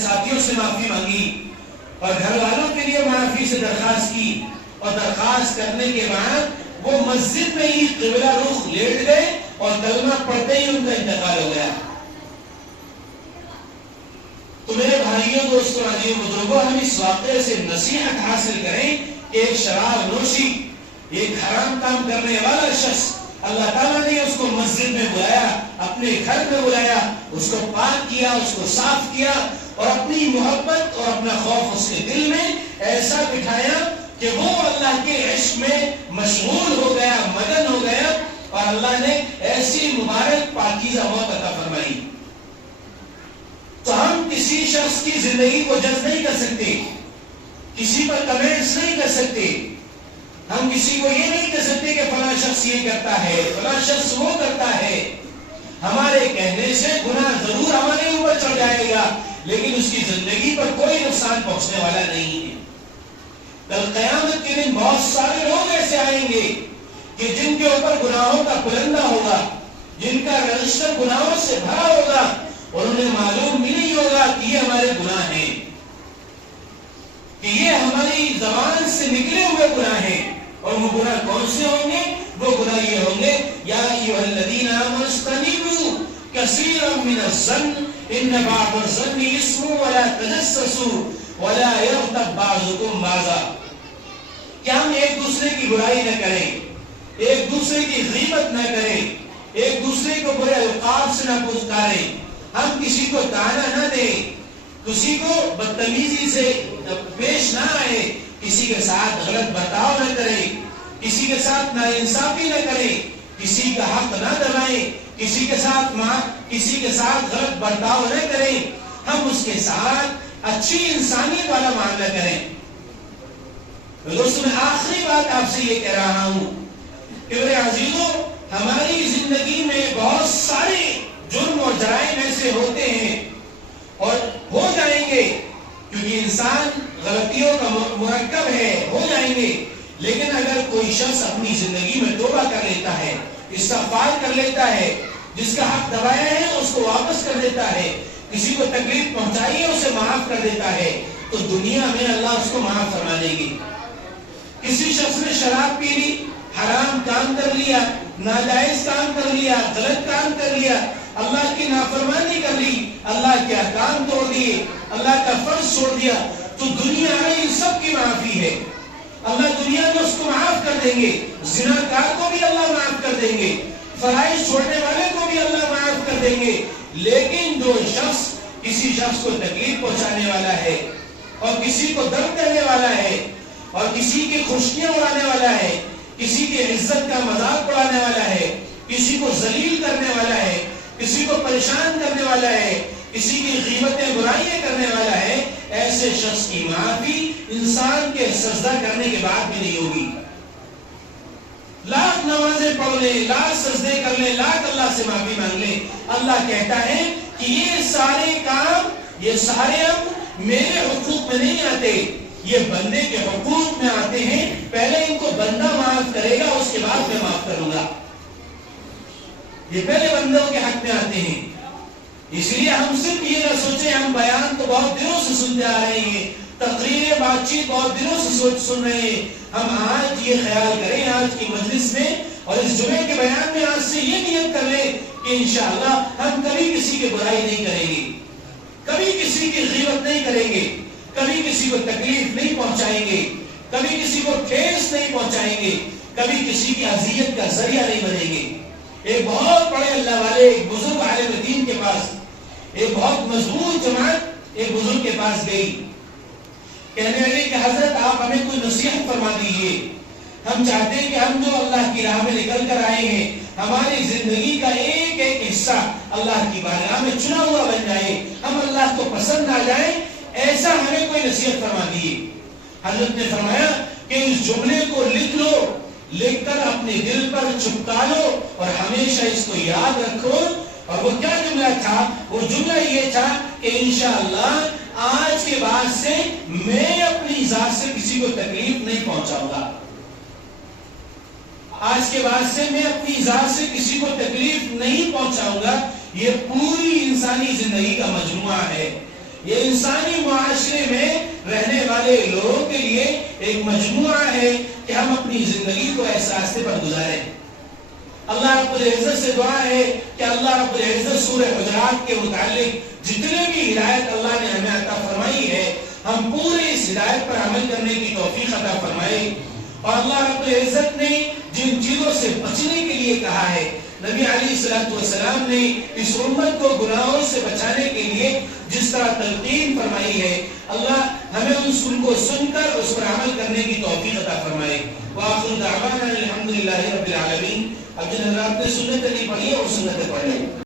ساتھیوں سے معافی مانگی اور گھر والوں کے لیے معافی سے درخواست کی، اور درخواست کرنے کے بعد وہ مسجد میں ہی قبلہ رخ لیٹ گئے اور کلمہ پڑھتے ہی ان کا انتقال ہو گیا۔ تو میرے بھائیوں، دوستوں، عزیزوں، بزرگوں، ہم اس واقعے سے نصیحت حاصل کریں کہ ایک شراب نوشی، ایک حرام کام کرنے والا شخص، اللہ تعالیٰ نے اس کو مسجد میں بلایا، اپنے گھر میں بلایا، اس کو پاک کیا، اس کو صاف کیا، اور اپنی محبت اور اپنا خوف اس کے دل میں ایسا بٹھایا کہ وہ اللہ کے عشق میں مشغول ہو گیا، مگن ہو گیا، اور اللہ نے ایسی مبارک پاکیزہ موت عطا فرمائی۔ تو ہم کسی شخص کی زندگی کو جج نہیں کر سکتے، کسی پر کمنٹس نہیں کر سکتے، ہم کسی کو یہ نہیں کہہ سکتے کہ فلاں شخص یہ کرتا ہے، فلاں شخص وہ کرتا ہے۔ ہمارے کہنے سے گناہ ضرور ہمارے اوپر چڑھ جائے گا، لیکن اس کی زندگی پر کوئی نقصان پہنچنے والا نہیں ہے۔ کل قیامت کے دن بہت سارے لوگ ایسے آئیں گے کہ جن کے اوپر گناہوں کا پلندہ ہوگا، جن کا رجسٹر گناہوں سے بھرا ہوگا، اور انہیں معلوم بھی نہیں ہوگا کہ یہ ہمارے گناہ ہیں، کہ یہ ہماری زبان سے نکلے ہوئے گناہ ہیں۔ اور وہ گناہ کون سے ہوں گے؟ وہ گناہ یہ ہوں گے، یا ایھا الذین آمنوا اجتنبوا کثیرا من الظن ان بعض الظن اثم ولا تجسسوا ولا یغتب بعضکم بعضا، کہ ہم ایک دوسرے کی برائی نہ کریں، ایک دوسرے کی غیبت نہ کریں، ایک دوسرے کو برے القاب سے نہ پکاریں، ہم کسی کو طعنہ نہ دیں، کسی کو بدتمیزی سے پیش نہ آئے، کسی کے ساتھ غلط برتاؤ نہ کریں، کسی کے ساتھ ناانصافی نہ کریں، کسی کا حق نہ دبائیں، کسی کے ساتھ غلط برتاؤ نہ کریں، ہم اس کے ساتھ اچھی انسانیت والا معاملہ کریں۔ دوستوں، میں آخری بات آپ سے یہ کہہ رہا ہوں کہ میرے عزیزوں، ہماری زندگی میں بہت سارے جرم اور جرائم ایسے ہوتے ہیں اور ہو جائیں گے، کیونکہ انسان غلطیوں کا مرکب ہے، ہو جائیں گے، لیکن اگر کوئی شخص اپنی زندگی میں توبہ کر لیتا ہے، استغفار کر لیتا ہے، جس کا حق دبایا ہے اس کو واپس کر دیتا ہے، کسی کو تکلیف پہنچائی ہے اسے معاف کر دیتا ہے، تو دنیا میں اللہ اس کو معاف فرما دے گی۔ کسی شخص نے شراب پی لی، حرام کام کر لیا، ناجائز کام کر لیا، غلط کام کر لیا، اللہ کی نافرمانی کر لی، اللہ کے احکام توڑ دیے، اللہ کا فرض چھوڑ دیا، تو دنیا میں ان سب کی معافی ہے، اللہ دنیا میں اس کو معاف کر دیں گے، زناکار کو بھی اللہ معاف کر دیں گے، فرائض چھوڑنے والے کو بھی اللہ معاف کر دیں گے۔ لیکن جو شخص کسی شخص کو تکلیف پہنچانے والا ہے اور کسی کو درد دینے والا ہے اور کسی کی خوشیاں اڑانے والا ہے، کسی کی عزت کا مذاق اڑانے والا ہے، کسی کو ذلیل کرنے والا ہے، کسی کو پریشان کرنے والا ہے، کسی کی غیبتیں برائیاں کرنے والا ہے، ایسے شخص کی معافی انسان کے سجدہ کرنے کے بعد بھی نہیں ہوگی۔ لاکھ نمازیں پڑھ لے، لاکھ سجدے کر لے، لاکھ اللہ سے معافی مانگ لے، اللہ کہتا ہے کہ یہ سارے کام، یہ سارے امر میرے حقوق میں نہیں آتے، یہ بندے کے حقوق میں آتے ہیں، پہلے ان کو بندہ معاف کرے گا، اس کے بعد میں معاف کروں گا۔ یہ پہلے بندوں کے حق میں آتے ہیں، اس لیے ہم صرف یہ نہ سوچیں، ہم بیان تو بہت دنوں سے سنتے آ رہے ہیں، تقریر بات چیت بہت دنوں سے سن رہے ہیں، ہم آج یہ خیال کریں آج کی مجلس میں اور اس جمعے کے بیان میں آج سے یہ نیت کر لیں کہ انشاءاللہ ہم کبھی کسی کی برائی نہیں کریں گے، کبھی کسی کی غیبت نہیں کریں گے، کبھی کسی کو تکلیف نہیں پہنچائیں گے، کبھی کسی کو ٹھیس نہیں پہنچائیں گے، کبھی کسی کی اذیت کا ذریعہ نہیں بنیں گے۔ ایک بہت بڑے اللہ والے ایک بزرگ عالم دین کے پاس، ایک بہت مضبوط جماعت ایک بزرگ کے پاس گئی، کہنے لگے کہ حضرت آپ ہمیں کوئی نصیحت فرما دیجئے، ہم چاہتے ہیں کہ ہم جو اللہ کی راہ میں نکل کر آئے ہیں، ہماری زندگی کا ایک ایک حصہ اللہ کی بارگاہ میں چنا ہوا بن جائے، ہم اللہ کو پسند آ جائیں، ایسا ہمیں کوئی نصیحت فرما دیجئے۔ حضرت نے فرمایا کہ اس جملے کو لکھ لو، لکھ کر اپنے دل پر چپکا لو اور ہمیشہ اس کو یاد رکھو۔ اور وہ کیا جملہ تھا؟ وہ جملہ یہ تھا کہ انشاءاللہ آج کے بعد سے میں اپنی ذات سے کسی کو تکلیف نہیں پہنچاؤں گا، آج کے بعد سے میں اپنی ذات سے کسی کو تکلیف نہیں پہنچاؤں گا۔ یہ پوری انسانی زندگی کا مجموعہ ہے، یہ انسانی معاشرے میں رہنے والے لوگوں کے لیے ایک مجموعہ ہے کہ ہم اپنی زندگی کو اس راستے پر گزاریں. اللہ رب العزت سے دعا ہے کہ اللہ رب العزت سورہ حجرات کے متعلق جتنے بھی ہدایت اللہ نے ہمیں عطا فرمائی ہے ہم پورے اس ہدایت پر عمل کرنے کی توفیق عطا فرمائے. اور اللہ رب العزت نے جن چیزوں سے بچنے کے لیے کہا ہے نبی علیہ الصلوۃ والسلام نے اس امت کو گناہوں سے بچانے کے لیے جس طرح تلقین فرمائی ہے اللہ ہمیں ان کو سن کر اس پر عمل کرنے کی توفیق عطا فرمائے. وآخر دعوانا الحمدللہ رب العالمین. اب جن حضرات نے سنتیں نہیں پڑھی اور سنتیں پڑھ لیں.